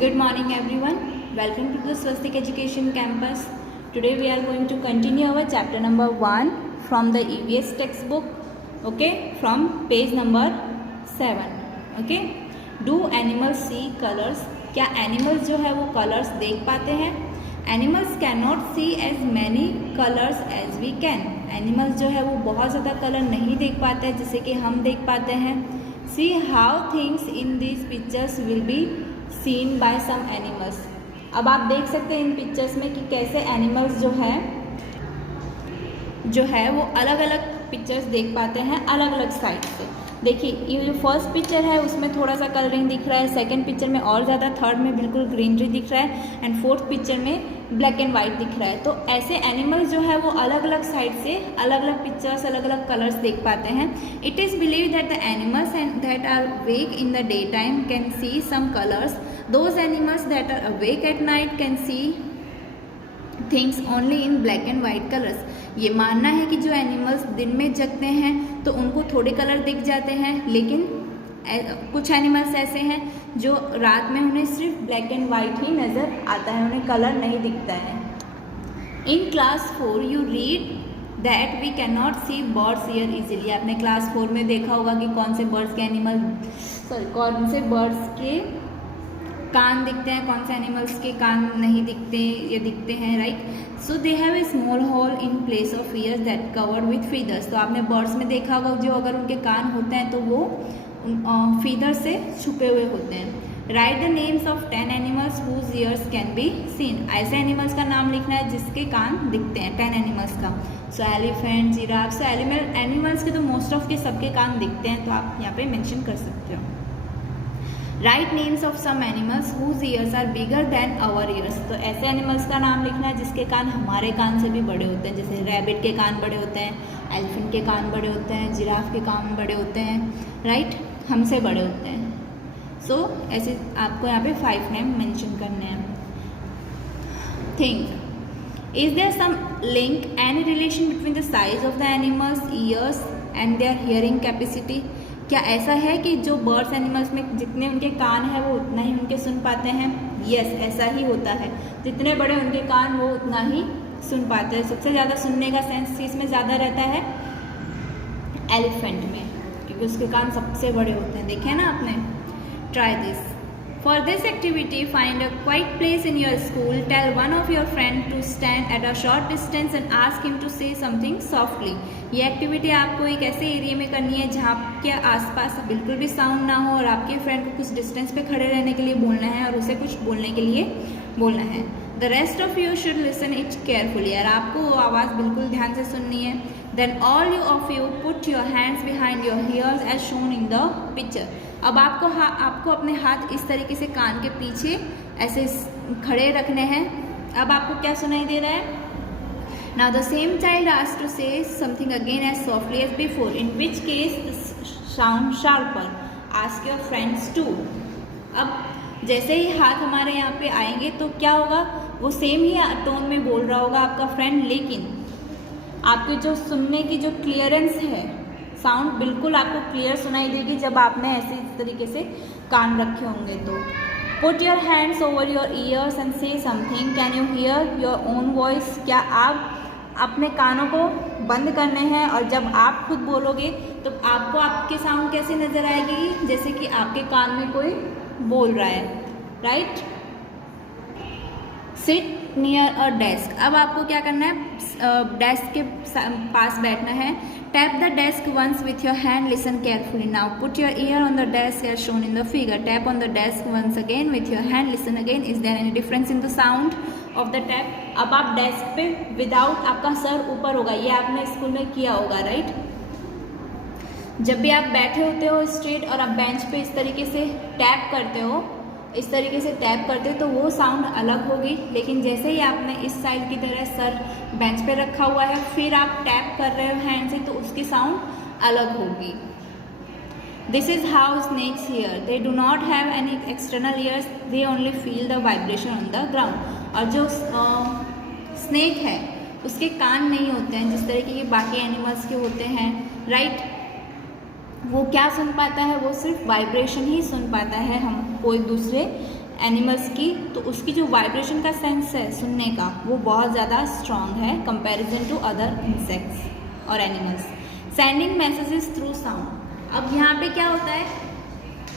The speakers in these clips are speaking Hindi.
Good morning everyone. Welcome to the Swastik Education Campus. Today we are going to continue our chapter number 1 from the EVS textbook. Okay, from page number 7. Okay. Do animals see colors? क्या animals जो है वो colors देख पाते हैं? Animals cannot see as many colors as we can. Animals जो है वो बहुत ज़्यादा color नहीं देख पाते हैं जैसे कि हम देख पाते हैं. See how things in these pictures will be seen by some animals. अब आप देख सकते हैं इन पिक्चर्स में कि कैसे एनिमल्स जो है वो अलग अलग पिक्चर्स देख पाते हैं अलग अलग साइड से. देखिए ये जो फर्स्ट पिक्चर है उसमें थोड़ा सा कलरिंग दिख रहा है, सेकंड पिक्चर में और ज़्यादा, थर्ड में बिल्कुल ग्रीनरी दिख रहा है एंड फोर्थ पिक्चर में ब्लैक एंड वाइट दिख रहा है. तो ऐसे एनिमल्स जो है वो अलग अलग साइड से अलग अलग पिक्चर्स अलग अलग कलर्स देख पाते हैं. It is believe that the animals and that are wake in the day time can see some colours. Those animals that are awake at night can see things only in black and white colors. ये मानना है कि जो एनिमल्स दिन में जगते हैं तो उनको थोड़े कलर दिख जाते हैं, लेकिन कुछ एनिमल्स ऐसे हैं जो रात में उन्हें सिर्फ ब्लैक एंड वाइट ही नज़र आता है, उन्हें कलर नहीं दिखता है. In class 4 you read that we can not see birds ear easily. आपने क्लास 4 में देखा होगा कि कौन से बर्ड्स के कान दिखते हैं, कौन से एनिमल्स के कान नहीं दिखते या दिखते हैं, right. So they have a small hole in place of ears that covered with feathers. तो आपने बर्ड्स में देखा होगा जो अगर उनके कान होते हैं तो वो फीदर से छुपे हुए होते हैं. Write the names of 10 animals whose ears can be seen. ऐसे एनिमल्स का नाम लिखना है जिसके कान दिखते हैं, 10 एनिमल्स का. सो एलिफेंट, जिराफ. सो एनिमल्स के तो मोस्ट ऑफ के सबके कान दिखते हैं, तो आप यहाँ पे मेंशन कर सकते हो. Write names of some animals whose ears are bigger than our ears. तो ऐसे एनिमल्स का नाम लिखना है जिसके कान हमारे कान से भी बड़े होते हैं. जैसे रैबिट के कान बड़े होते हैं, एलिफेंट के कान बड़े होते हैं, जिराफ के कान बड़े होते हैं, राइट, हमसे बड़े होते हैं. सो ऐसे आपको यहाँ पे 5 नेम मेंशन करने हैं. Think is there some link any relation between the size of the animals ears and their hearing capacity. क्या ऐसा है कि जो बर्ड्स एनिमल्स में जितने उनके कान हैं वो उतना ही उनके सुन पाते हैं? यस, ऐसा ही होता है. जितने बड़े उनके कान वो उतना ही सुन पाते हैं. सबसे ज़्यादा सुनने का सेंस इसमें ज़्यादा रहता है एलिफेंट में, क्योंकि उसके कान सबसे बड़े होते हैं. देखे ना आपने. Try this. For this activity, find a quiet place in your school. Tell one of your friends to stand at a short distance and ask him to say something softly. ये एक्टिविटी आपको एक ऐसे एरिया में करनी है जहाँ के आसपास बिल्कुल भी साउंड ना हो और आपके फ्रेंड को कुछ डिस्टेंस पे खड़े रहने के लिए बोलना है और उसे कुछ बोलने के लिए बोलना है. The rest of you should listen it carefully. और आपको वो आवाज़ बिल्कुल ध्यान से सुननी है. Then all of you put your hands behind your ears as shown in the picture. अब आपको अपने हाथ इस तरीके से कान के पीछे ऐसे खड़े रखने हैं. अब आपको क्या सुनाई दे रहा है? Now the same child asked to say something again as softly as before, in which case the sound sharper. Ask your friends too. अब जैसे ही हाथ हमारे यहाँ पे आएंगे तो क्या होगा, वो सेम ही टोन में बोल रहा होगा आपका फ्रेंड, लेकिन आपकी जो सुनने की जो क्लियरेंस है, साउंड बिल्कुल आपको क्लियर सुनाई देगी जब आपने ऐसे इस तरीके से कान रखे होंगे. तो put your hands over your ears and से something. Can you here your own voice. क्या आप अपने कानों को बंद करने हैं और जब आप खुद बोलोगे तो आपको आपके साउंड कैसे नज़र आएगी, जैसे कि आपके कान में कोई बोल रहा है, right. Seat near a desk. अब आपको क्या करना है, डेस्क के पास बैठना है. Tap the desk once with your hand. Listen carefully. Now put your ear on the desk as shown in the figure. Tap on the desk once again with your hand. Listen again. Is there any difference in the sound of the tap. अब आप डेस्क पे विदाउट आपका सर ऊपर होगा, ये आपने स्कूल में किया होगा, राइट. जब भी आप बैठे होते हो स्ट्रेट और आप बेंच पे इस तरीके से टैप करते हो, इस तरीके से टैप करते हो तो वो साउंड अलग होगी. लेकिन जैसे ही आपने इस साइड की तरह सर बेंच पे रखा हुआ है फिर आप टैप कर रहे हो हैंड से तो उसकी साउंड अलग होगी. This is how snakes hear. They do not have any external ears. They only feel the vibration on the ground. और जो स्नेक है उसके कान नहीं होते हैं जिस तरीके के बाकी एनिमल्स के होते हैं, राइट. वो क्या सुन पाता है, वो सिर्फ वाइब्रेशन ही सुन पाता है. हम कोई दूसरे एनिमल्स की, तो उसकी जो वाइब्रेशन का सेंस है सुनने का वो बहुत ज़्यादा स्ट्रॉन्ग है कंपैरिजन टू अदर इंसेक्ट्स और animals. Sending messages through sound. अब यहाँ पे क्या होता है,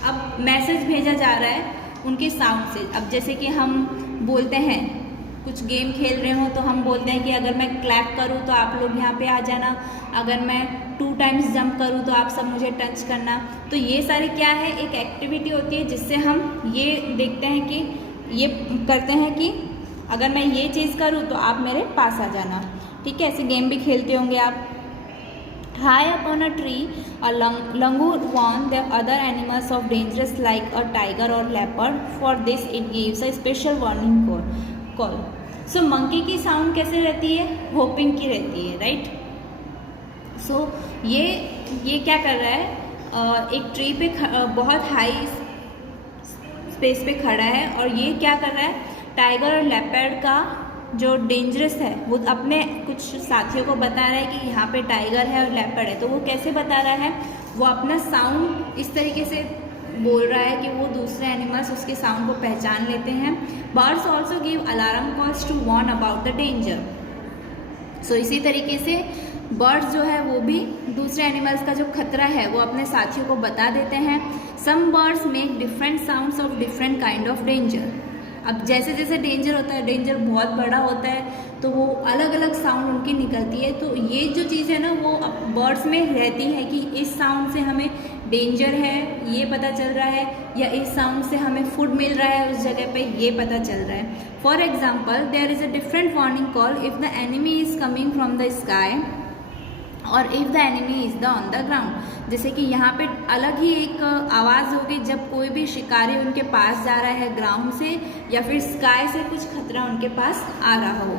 अब मैसेज भेजा जा रहा है उनके साउंड से। अब जैसे कि हम बोलते हैं कुछ गेम खेल रहे हो तो हम बोलते हैं कि अगर मैं क्लैप करूँ तो आप लोग यहाँ पे आ जाना, अगर मैं 2 टाइम्स जंप करूँ तो आप सब मुझे टच करना। तो ये सारी क्या है, एक एक्टिविटी होती है जिससे हम ये देखते हैं कि ये करते हैं कि अगर मैं ये चीज़ करूँ तो आप मेरे पास आ जाना। ठीक है, ऐसे गेम भी खेलते होंगे आप। High up on a tree, a langur warns the other animals of dangerous like a tiger or leopard. For this, it gives a special warning call. So monkey की साउंड कैसे रहती है, होपिंग की रहती है, राइट। सो ये क्या कर रहा है, एक ट्री पे बहुत हाई स्पेस पे खड़ा है और ये क्या कर रहा है, टाइगर और लेपर्ड का जो डेंजरस है वो अपने कुछ साथियों को बता रहा है कि यहाँ पे टाइगर है और लेपर्ड है। तो वो कैसे बता रहा है, वो अपना साउंड इस तरीके से बोल रहा है कि वो दूसरे एनिमल्स उसके साउंड को पहचान लेते हैं। Birds also give alarm calls to warn about the danger. So इसी तरीके से बर्ड्स जो है वो भी दूसरे एनिमल्स का जो खतरा है वो अपने साथियों को बता देते हैं। Some birds make different sounds of different kind of danger. अब जैसे जैसे डेंजर होता है, डेंजर बहुत बड़ा होता है तो वो अलग अलग साउंड उनकी निकलती है। तो ये जो चीज़ है ना वो बर्ड्स में रहती है कि इस साउंड से हमें डेंजर है ये पता चल रहा है, या इस साउंड से हमें फूड मिल रहा है उस जगह पे ये पता चल रहा है। For example, there is a different warning call if the enemy is coming from the sky or if the enemy is the on the ground. जैसे कि यहाँ पे अलग ही एक आवाज़ होगी जब कोई भी शिकारी उनके पास जा रहा है ग्राउंड से या फिर स्काई से कुछ खतरा उनके पास आ रहा हो।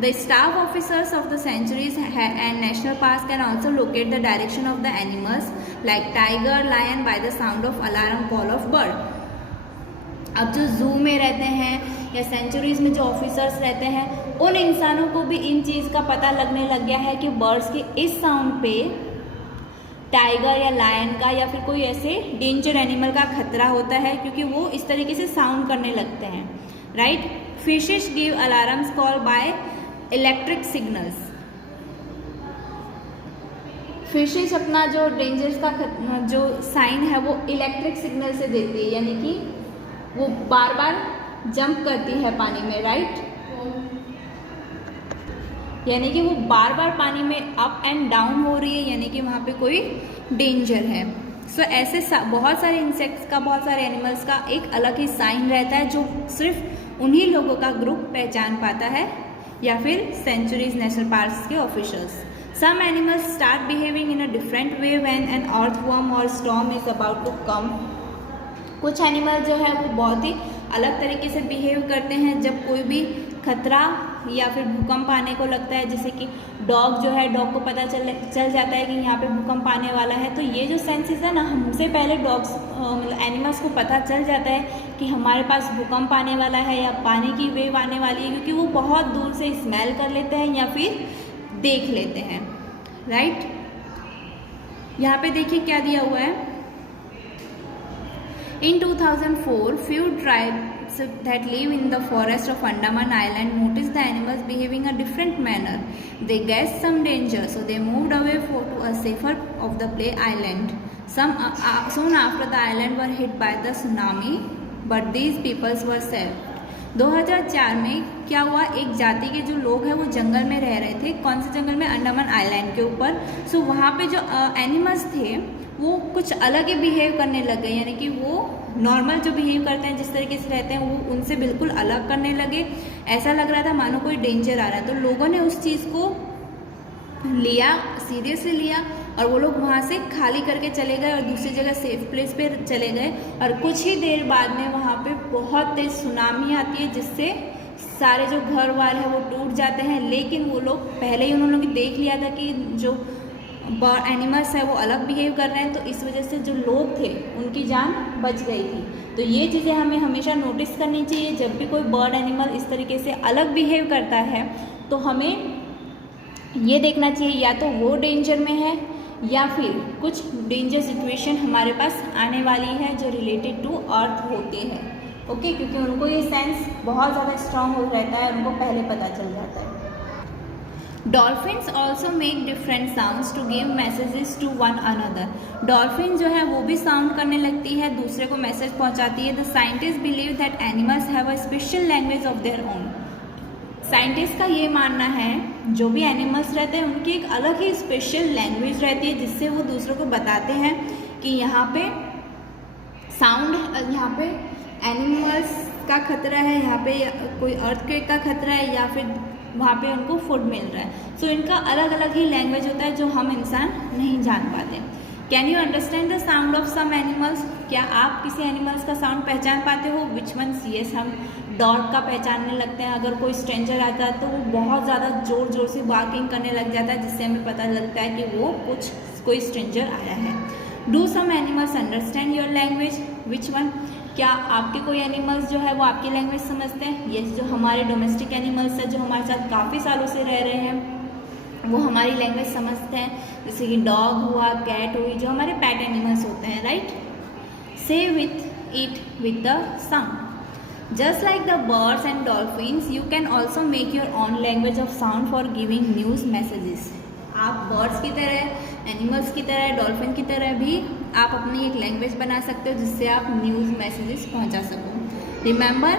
The staff officers of the sanctuaries and national park can also locate the direction of the animals like tiger lion by the sound of alarm call of bird. अब जो जू में रहते हैं या सेंचुरीज में जो ऑफिसर्स रहते हैं उन इंसानों को भी इन चीज़ का पता लगने लग गया है कि बर्ड्स के इस साउंड पे टाइगर या लायन का या फिर कोई ऐसे डेंजर एनिमल का खतरा होता है, क्योंकि वो इस तरीके से साउंड करने लगते हैं, right. Fishes give alarms call by electric signals. Fishes अपना जो डेंजर्स का जो साइन है वो इलेक्ट्रिक सिग्नल से देती है, यानी कि वो बार बार जंप करती है पानी में, राइट। यानी कि वो बार बार पानी में अप एंड डाउन हो रही है, यानी कि वहाँ पे कोई डेंजर है। सो ऐसे बहुत सारे इंसेक्ट्स का, बहुत सारे एनिमल्स का एक अलग ही साइन रहता है जो सिर्फ उन्हीं लोगों का ग्रुप पहचान पाता है या फिर सेंचुरीज नेशनल पार्क्स के officials. Some animals start behaving in a different way when an earthworm or storm is about to come. कुछ एनिमल जो है वो बहुत ही अलग तरीके से बिहेव करते हैं जब कोई भी खतरा या फिर भूकंप आने को लगता है। जैसे कि डॉग जो है, डॉग को पता चल जाता है कि यहाँ पे भूकंप आने वाला है, तो ये जो सेंसेस है ना, हमसे पहले डॉग्स मतलब एनिमल्स को पता चल जाता है कि हमारे पास भूकंप आने वाला है या पानी की वेव आने वाली है, क्योंकि वो बहुत दूर से स्मेल कर लेते हैं या फिर देख लेते हैं, राइट। यहाँ पे देखिए क्या दिया हुआ है। In 2004, few tribes that live in the forest of Andaman Island noticed the animals behaving a different manner. They guessed some danger, so they moved away to a safer of the play island. Soon after, the island were hit by the tsunami, but these peoples were saved. 2004 में क्या हुआ, एक जाति के जो लोग हैं वो जंगल में रह रहे थे। कौन से जंगल में? अंडमान आइलैंड के ऊपर। सो वहाँ पे जो एनिमल्स थे वो कुछ अलग ही बिहेव करने लग गए, यानी कि वो नॉर्मल जो बिहेव करते हैं, जिस तरीके से रहते हैं, वो उनसे बिल्कुल अलग करने लगे। ऐसा लग रहा था मानो कोई डेंजर आ रहा है। तो लोगों ने उस चीज़ को लिया, सीरियसली लिया, और वो लोग वहाँ से खाली करके चले गए और दूसरी जगह सेफ प्लेस पे चले गए। और कुछ ही देर बाद में वहाँ पे बहुत तेज सुनामी आती है, जिससे सारे जो घर वार है वो टूट जाते हैं। लेकिन वो लोग पहले ही उन्होंने देख लिया था कि जो एनिमल्स है वो अलग बिहेव कर रहे हैं, तो इस वजह से जो लोग थे उनकी जान बच गई थी। तो ये चीज़ें हमें हमेशा नोटिस करनी चाहिए। जब भी कोई बर्ड एनिमल इस तरीके से अलग बिहेव करता है तो हमें ये देखना चाहिए या तो वो डेंजर में है या फिर कुछ डेंजर सिचुएशन हमारे पास आने वाली है जो रिलेटेड टू अर्थ होती है, ओके, क्योंकि उनको ये सेंस बहुत ज़्यादा स्ट्रांग हो रहता है, उनको पहले पता चल जाता है। Dolphins also make different sounds to give messages to one another. Dolphin जो है वो भी साउंड करने लगती है, दूसरे को मैसेज पहुंचाती है। The scientist believe that animals have a special language of their own. Scientist का ये मानना है जो भी एनिमल्स रहते हैं उनकी एक अलग ही स्पेशल लैंग्वेज रहती है, जिससे वो दूसरों को बताते हैं कि यहाँ पे साउंड, यहाँ पे एनिमल्स का खतरा है, यहाँ पे कोई अर्थक्वेक का खतरा है, या फिर वहाँ पे उनको फूड मिल रहा है। सो इनका अलग अलग ही लैंग्वेज होता है जो हम इंसान नहीं जान पाते। Can you understand the sound of some animals? क्या आप किसी एनिमल्स का साउंड पहचान पाते हो? Which ones? यस, हम डॉग का पहचानने लगते हैं। अगर कोई स्ट्रेंजर आता है तो वो बहुत ज़्यादा ज़ोर ज़ोर से बार्किंग करने लग जाता है, जिससे हमें पता लगता है कि वो कोई स्ट्रेंजर आया है। Do some animals understand your language? Which one? क्या आपके कोई एनिमल्स जो है वो आपकी लैंग्वेज समझते हैं? यस, जो हमारे डोमेस्टिक एनिमल्स हैं जो हमारे साथ काफ़ी सालों से रह रहे हैं वो हमारी लैंग्वेज समझते हैं, जैसे कि डॉग हुआ, कैट हुई, जो हमारे पेट एनिमल्स होते हैं, राइट? से with it with the sound. Just like the birds and dolphins you can also make your own language of sound for giving news messages. आप बर्ड्स की तरह, एनिमल्स की तरह, डॉल्फिन की तरह भी आप अपनी एक लैंग्वेज बना सकते हो जिससे आप न्यूज़ मैसेजेस पहुंचा सको। Remember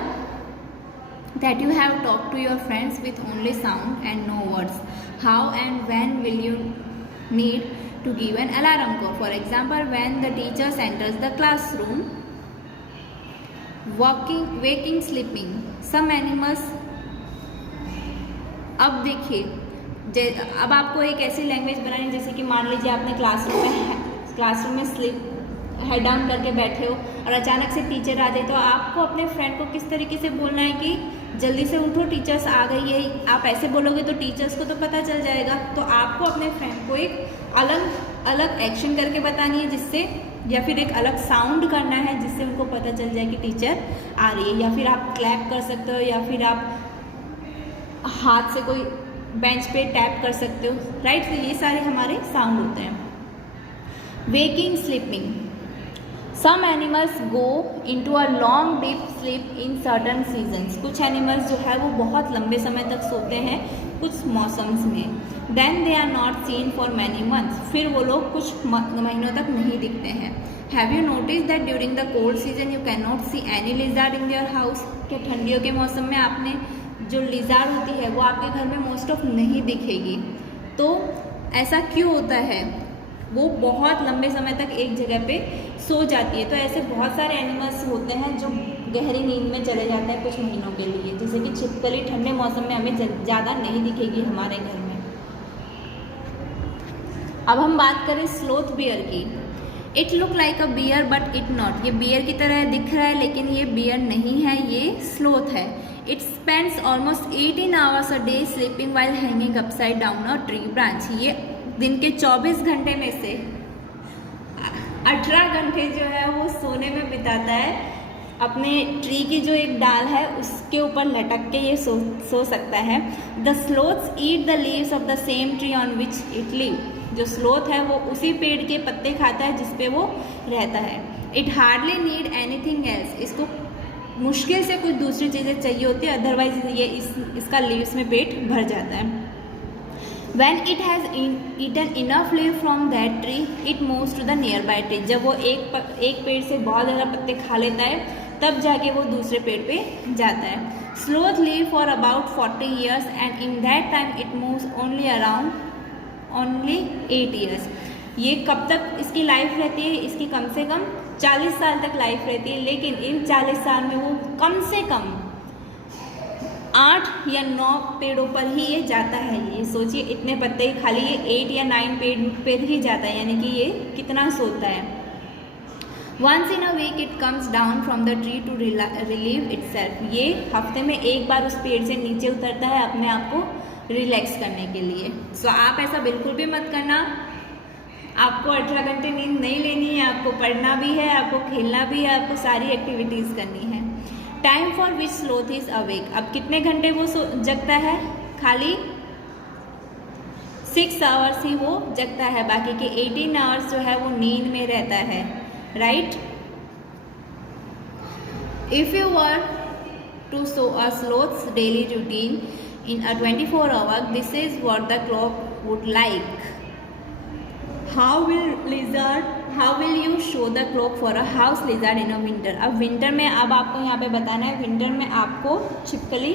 that you have talk to your friends with only sound and no words. How and when will you need to give an alarm call? For example, when the teachers enters the classroom, walking, waking, sleeping. Some animals, अब देखिए, अब आपको एक ऐसी लैंग्वेज बनानी, जैसे कि मान लीजिए आपने क्लासरूम में स्लीप हेड डाउन करके बैठे हो और अचानक से टीचर आ जाए, तो आपको अपने फ्रेंड को किस तरीके से बोलना है कि जल्दी से उठो, टीचर्स आ गई है। आप ऐसे बोलोगे तो टीचर्स को तो पता चल जाएगा। तो आपको अपने फ्रेंड को एक अलग अलग एक्शन करके बतानी है, जिससे, या फिर एक अलग साउंड करना है जिससे उनको पता चल जाए कि टीचर आ रही है। या फिर आप क्लैप कर सकते हो, या फिर आप हाथ से कोई बेंच पे टैप कर सकते हो, राइट? तो ये सारे हमारे साउंड होते हैं। Waking, sleeping. Some animals go into a long deep sleep in certain seasons. कुछ एनिमल्स जो है वो बहुत लंबे समय तक सोते हैं कुछ मौसम्स में। Then they are not seen for many months. फिर वो लोग कुछ महीनों तक नहीं दिखते हैं। Have you notice that during the cold season you can not see any lizard in your house? क्या ठंडियों के मौसम में आपने जो लिजार्ड होती है वो आपके घर में मोस्ट ऑफ नहीं दिखेगी? तो ऐसा क्यों होता है? वो बहुत लंबे समय तक एक जगह पे सो जाती है। तो ऐसे बहुत सारे एनिमल्स होते हैं जो गहरी नींद में चले जाते हैं कुछ महीनों के लिए, जैसे कि छिपकली ठंडे मौसम में हमें ज़्यादा नहीं दिखेगी हमारे घर में। अब हम बात करें स्लोथ बियर की। It look like a bear but it not. ये बियर की तरह दिख रहा है लेकिन ये बियर नहीं है, ये स्लोथ है। It spends almost 18 hours a day sleeping while hanging upside down a tree branch. ये दिन के 24 घंटे में से 18 घंटे जो है वो सोने में बिताता है। अपने ट्री की जो एक डाल है उसके ऊपर लटक के ये सो सकता है। The sloths eat the leaves of the same tree on which it live. जो स्लोथ है वो उसी पेड़ के पत्ते खाता है जिस पे वो रहता है। It hardly need anything else. इसको मुश्किल से कुछ दूसरी चीज़ें चाहिए होती है, अदरवाइज ये इसका लीव्स में पेट भर जाता है। When it has eaten enough leaf from that tree, it moves to the nearby tree. जब वो एक पेड़ से बहुत ज़्यादा पत्ते खा लेता है तब जाके वो दूसरे पेड़ पे जाता है। Sloth live for about 40 years and in that time it moves only 8 years. ये कब तक इसकी लाइफ रहती है? इसकी कम से कम 40 साल तक लाइफ रहती है, लेकिन इन 40 साल में वो कम से कम 8 या 9 पेड़ों पर ही ये जाता है। ये सोचिए, इतने पत्ते खाली ये 8 या 9 पेड़ पर ही जाता है, यानी कि ये कितना सोता है। Once in a week it comes down from the tree to relieve itself. ये हफ्ते में एक बार उस पेड़ से नीचे उतरता है अपने आप को रिलैक्स करने के लिए। सो आप ऐसा बिल्कुल भी मत करना। आपको 18 घंटे नींद नहीं लेनी है, आपको पढ़ना भी है, आपको खेलना भी है, आपको सारी एक्टिविटीज़ करनी है। Time for which sloth is awake. अब कितने घंटे वो जगता है? खाली 6 आवर्स ही वो जगता है, बाकी के 18 आवर्स जो है वो नींद में रहता है, right? If you were to show a sloth's daily routine in a 24 hour, this is what the clock would like. How will you show the clock for a house lizard in a winter? अब विंटर में अब आपको यहाँ पे बताना है विंटर में आपको छिपकली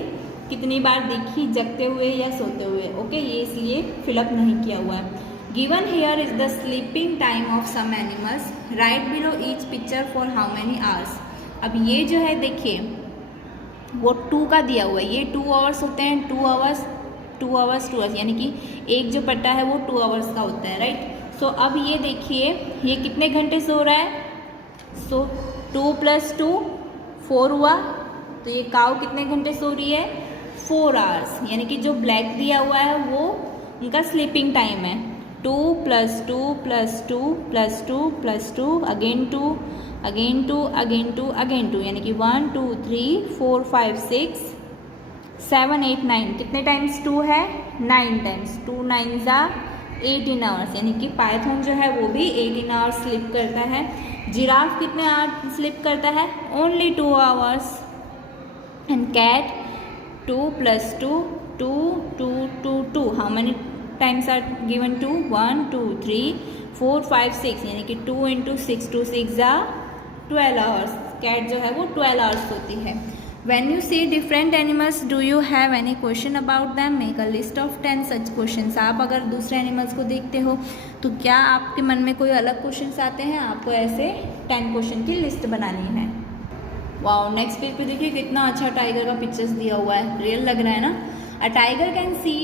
कितनी बार दिखी, जगते हुए या सोते हुए. ओके, ये इसलिए फिलअप नहीं किया हुआ है. Given here is the sleeping time of some animals. Right below each picture for how many hours. अब ये जो है देखिए वो 2 का दिया हुआ है. ये 2 आवर्स होते हैं, 2 आवर्स, यानी कि एक जो पट्टा है वो 2 आवर्स का होता है. राइट. सो अब ये देखिए ये कितने घंटे सो रहा है. सो 2 + 2 4 हुआ. तो ये काऊ कितने घंटे सो रही है, 4 आवर्स. यानी कि जो ब्लैक दिया हुआ है वो उनका स्लीपिंग टाइम है. 2 + 2 + 2 + 2 + 2 अगेन 2 अगेन 2 अगेन 2 अगेन 2, यानी कि 1 2 3 4 5 6 7 8 9. कितने टाइम्स 2 है, 9 टाइम्स. 2 9 ज़ा 18 आवर्स. यानी कि पाइथन जो है वो भी 18 आवर्स स्लिप करता है. जिराफ कितने आवर्स स्लिप करता है, only 2 hours. And cat 2 + 2 2 2 2 2. How many times are given 2, 1 2 3 4 5 6, यानी कि 2 × 6 2 6 ज़ा 12 आवर्स. कैट जो है वो 12 आवर्स होती है. When you see different animals, do you have any question about them? Make a list of 10 such questions. आप अगर दूसरे एनिमल्स को देखते हो तो क्या आपके मन में कोई अलग क्वेश्चंस आते हैं? आपको ऐसे 10 क्वेश्चन की लिस्ट बनानी है. वाओ, नेक्स्ट पेज पे देखिए कितना अच्छा टाइगर का पिक्चर्स दिया हुआ है. रियल लग रहा है ना. A tiger can see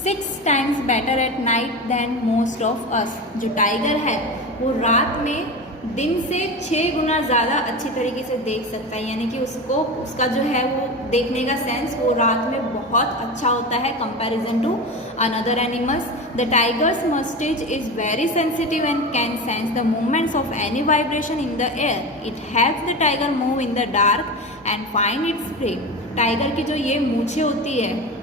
6 times better at night than most of us. जो टाइगर है वो रात में दिन से 6 गुना ज़्यादा अच्छी तरीके से देख सकता है. यानी कि उसका जो है वो देखने का सेंस वो रात में बहुत अच्छा होता है comparison to another animals. The tiger's mustache is very sensitive and can sense the movements of any vibration in the air. It helps the tiger move in the dark and find its prey. Tiger की जो ये मूछें होती है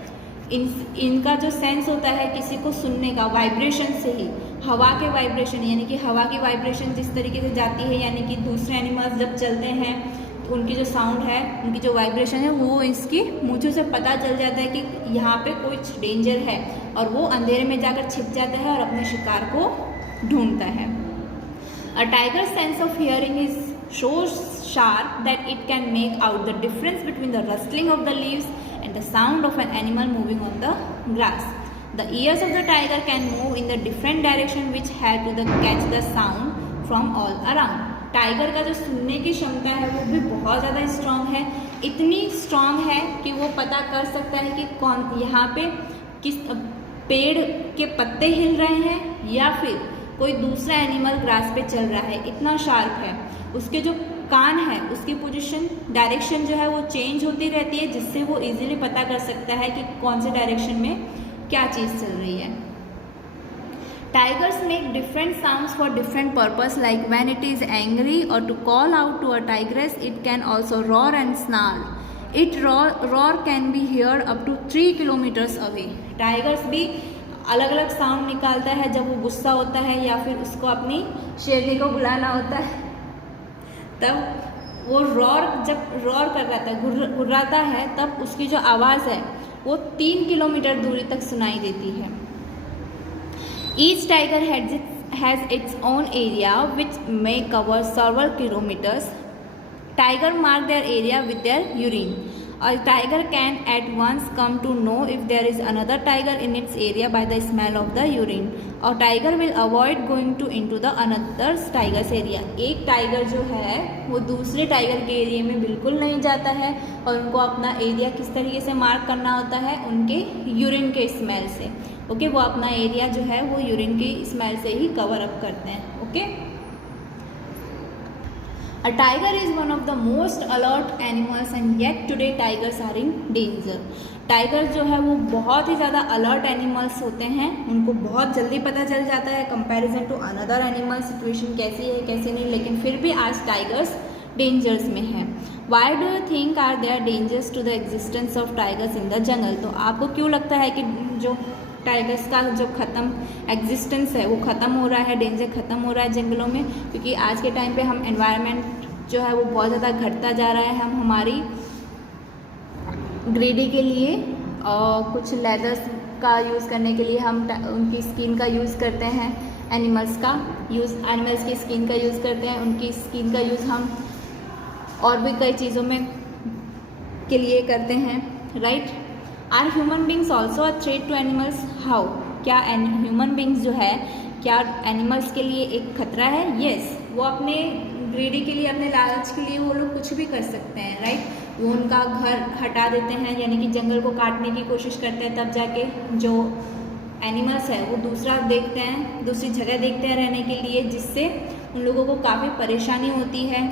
इनका जो सेंस होता है किसी को सुनने का वाइब्रेशन से ही, हवा के वाइब्रेशन, यानी कि हवा की वाइब्रेशन जिस तरीके से जाती है, यानी कि दूसरे एनिमल्स जब चलते हैं तो उनकी जो साउंड है, उनकी जो वाइब्रेशन है वो इसकी मूँछों से पता चल जाता है कि यहाँ पे कुछ डेंजर है और वो अंधेरे में जाकर छिप जाता है और अपने शिकार को ढूंढता है. A tiger sense of hearing is so sharp that it can make out the difference between the rustling of the leaves and the sound of an animal moving on the grass. The ears of the tiger can move in the different direction which help to catch the sound from all around. Tiger का जो सुनने की क्षमता है वो भी बहुत ज़्यादा स्ट्रांग है. इतनी स्ट्रांग है कि वो पता कर सकता है कि कौन यहाँ पे किस पेड़ के पत्ते हिल रहे हैं या फिर कोई दूसरा एनिमल ग्रास पे चल रहा है. इतना शार्प है. उसके जो कान है उसकी पोजीशन डायरेक्शन जो है वो चेंज होती रहती है जिससे वो इजीली पता कर सकता है कि कौन से डायरेक्शन में क्या चीज़ चल रही है. Tigers make different sounds for different purpose like when it is angry or to call out to a tigress it can also roar and snarl. It roar can be heard up to 3 kilometers away. Tigers भी अलग अलग साउंड निकालता है जब वो गुस्सा होता है या फिर उसको अपनी शेरनी को बुलाना होता है. तब वो जब रॉर कर रहा था, घुर्राता है, तब उसकी जो आवाज़ है वो 3 किलोमीटर दूरी तक सुनाई देती है. Each tiger has its own area which may cover several kilometers. Tiger mark their area with their urine. A tiger can at once come to know if there is another tiger in its area by the smell of the urine. A tiger will avoid going into the another tiger's area. एक टाइगर जो है वो दूसरे टाइगर के एरिया में बिल्कुल नहीं जाता है और उनको अपना एरिया किस तरीके से मार्क करना होता है, उनके यूरिन के स्मेल से. ओके, वो अपना एरिया जो है वो यूरिन की स्मेल से ही कवर अप करते हैं. Okay. A tiger is one of the most alert animals and yet today tigers are in danger. Tiger जो है वो बहुत ही ज़्यादा अलर्ट एनिमल्स होते हैं. उनको बहुत जल्दी पता चल जाता है comparison to another animal situation कैसी है कैसी नहीं. लेकिन फिर भी आज टाइगर्स डेंजर्स में हैं. Why do you think are there dangers to the existence of tigers in the jungle. तो आपको क्यों लगता है कि जो टाइगर्स का जो एग्जिस्टेंस है वो ख़त्म हो रहा है, डेंजर ख़त्म हो रहा है जंगलों में? क्योंकि आज के टाइम पे हम एनवायरनमेंट जो है वो बहुत ज़्यादा घटता जा रहा है। हम हमारी ग्रेडी के लिए कुछ लेदर्स का यूज़ करने के लिए हम उनकी स्किन का यूज़ करते हैं, एनिमल्स की स्किन का यूज़ करते हैं, उनकी स्किन का यूज़ हम और भी कई चीज़ों में के लिए करते हैं, right. Are human beings also a threat to animals? How? क्या ह्यूमन बींग्स जो है क्या एनिमल्स के लिए एक खतरा है? यस, वो अपने ग्रेडी के लिए, अपने लालच के लिए वो लोग कुछ भी कर सकते हैं, राइट। वो उनका घर हटा देते हैं, यानी कि जंगल को काटने की कोशिश करते हैं, तब जाके जो एनिमल्स है वो दूसरा देखते हैं, दूसरी जगह देखते हैं रहने के लिए, जिससे उन लोगों को काफ़ी परेशानी होती है,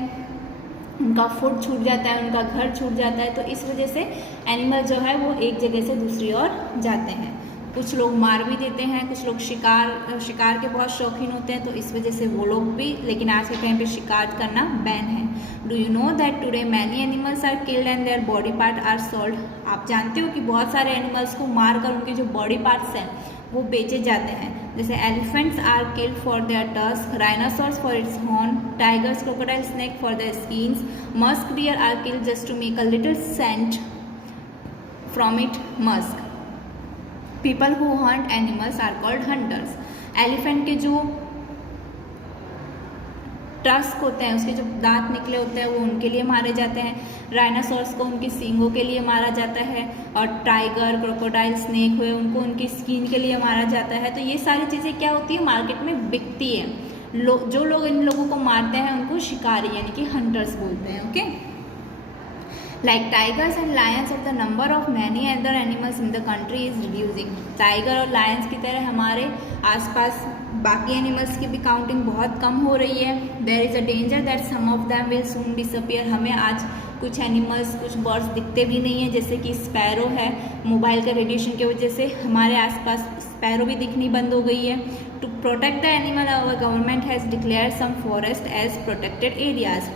उनका फूड छूट जाता है, उनका घर छूट जाता है। तो इस वजह से एनिमल जो है वो एक जगह से दूसरी ओर जाते हैं। कुछ लोग मार भी देते हैं, कुछ लोग शिकार के बहुत शौकीन होते हैं, तो इस वजह से वो लोग भी, लेकिन आज के टाइम पे शिकार करना बैन है। Do you know that today many animals are killed and their body part are sold? आप जानते हो कि बहुत सारे एनिमल्स को मारकर उनके जो बॉडी पार्ट्स हैं वो बेचे जाते हैं। जैसे elephants are killed for their tusk, rhinoceros for its horn, tigers, crocodile, snake for their skins, musk deer are killed just to make a little scent from it musk. People who hunt animals are called hunters. Elephant के जो टस्क होते हैं, उसके जो दांत निकले होते हैं, वो उनके लिए मारे जाते हैं। राइनासोर्स को उनकी सींगों के लिए मारा जाता है, और टाइगर, क्रोकोडाइल, स्नेक हुए उनको उनकी स्किन के लिए मारा जाता है। तो ये सारी चीज़ें क्या होती है, मार्केट में बिकती है। जो लोग इन लोगों को मारते हैं उनको शिकारी यानी कि हंटर्स बोलते हैं, okay. Like tigers and lions of the number of many other animals in the country is reducing. Tiger और लायंस की तरह हमारे आसपास बाकी एनिमल्स की भी काउंटिंग बहुत कम हो रही है। There is a danger that some of them will soon disappear. हमें आज कुछ एनिमल्स, कुछ बर्ड्स दिखते भी नहीं है, जैसे कि स्पैरो है। मोबाइल के रेडिएशन की वजह से हमारे आसपास स्पैरो भी दिखनी बंद हो गई है। To protect the animal, our government has declared some forest as protected areas.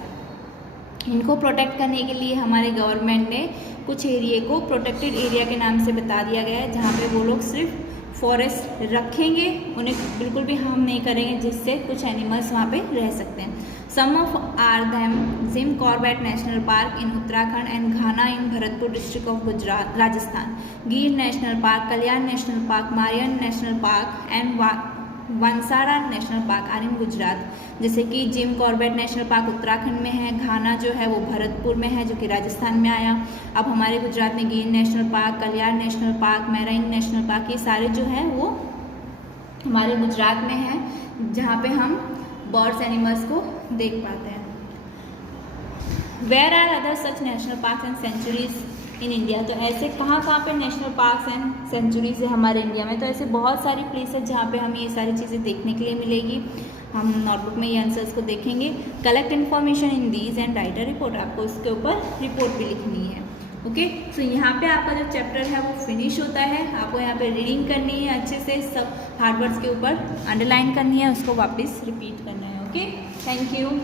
इनको प्रोटेक्ट करने के लिए हमारे गवर्नमेंट ने कुछ एरिया को प्रोटेक्टेड एरिया के नाम से बता दिया गया है, जहाँ पे वो लोग सिर्फ फॉरेस्ट रखेंगे, उन्हें बिल्कुल भी हार्म नहीं करेंगे, जिससे कुछ एनिमल्स वहाँ पे रह सकते हैं। Some of are them Jim Corbett National Park in Uttarakhand and Ghana in Bharatpur district of Gujarat Rajasthan, Gir National Park, Kalyan National Park, Marine National park and Vansda National Park are in Gujarat. जैसे कि Jim Corbett National Park Uttarakhand में है, घाना जो है वो भरतपुर में है जो कि राजस्थान में आया। अब हमारे गुजरात में Gir National Park, Kalyan National Park, Marine National Park, ये सारे जो है वो हमारे गुजरात में है, जहाँ पे हम बर्ड्स एनिमल्स को देख पाते हैं। Where are other such national park and sanctuaries in India? तो ऐसे कहाँ पे नेशनल पार्क्स एंड सेंचुरीज है हमारे इंडिया में? तो ऐसे बहुत सारी प्लेस है जहाँ पे हमें ये सारी चीज़ें देखने के लिए मिलेगी। हम नोटबुक में ये आंसर्स को देखेंगे। Collect information in these and right a report, आपको उसके ऊपर रिपोर्ट भी लिखनी है, ओके। तो यहाँ पे आपका जो चैप्टर है वो फिनिश होता है। आपको यहाँ पे रीडिंग करनी है अच्छे से, सब हार्ड वर्ड्स के ऊपर अंडरलाइन करनी है, उसको वापस रिपीट करना है, ओके। Thank you.